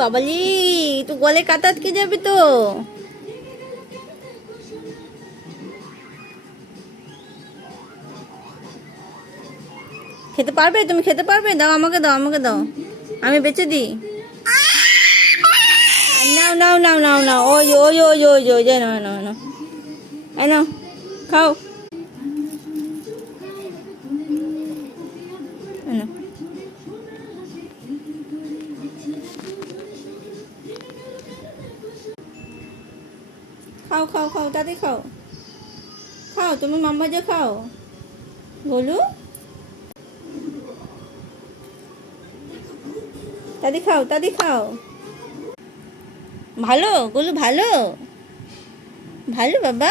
বাবালি, তো গলে কাটা আটকে যাবে তো। খেতে পারবে? তুমি খেতে পারবে? দাও, আমাকে দাও, আমাকে দাও, আমি বেঁচে দিই। নাও নাও নাও নাও নাও, ওই ওই ওই ওই ওই যে, নাও নাও নাও, এই নাও, খাও। এই নাও। খাও খাও খাও, তাড়াতাড়ি খাও, খাও, তুমি মাম্মা যে খাও। বলু, তাড়াতাড়ি খাও, তাড়াতাড়ি খাও। ভালো গোলু, ভালো, ভালো বাবা।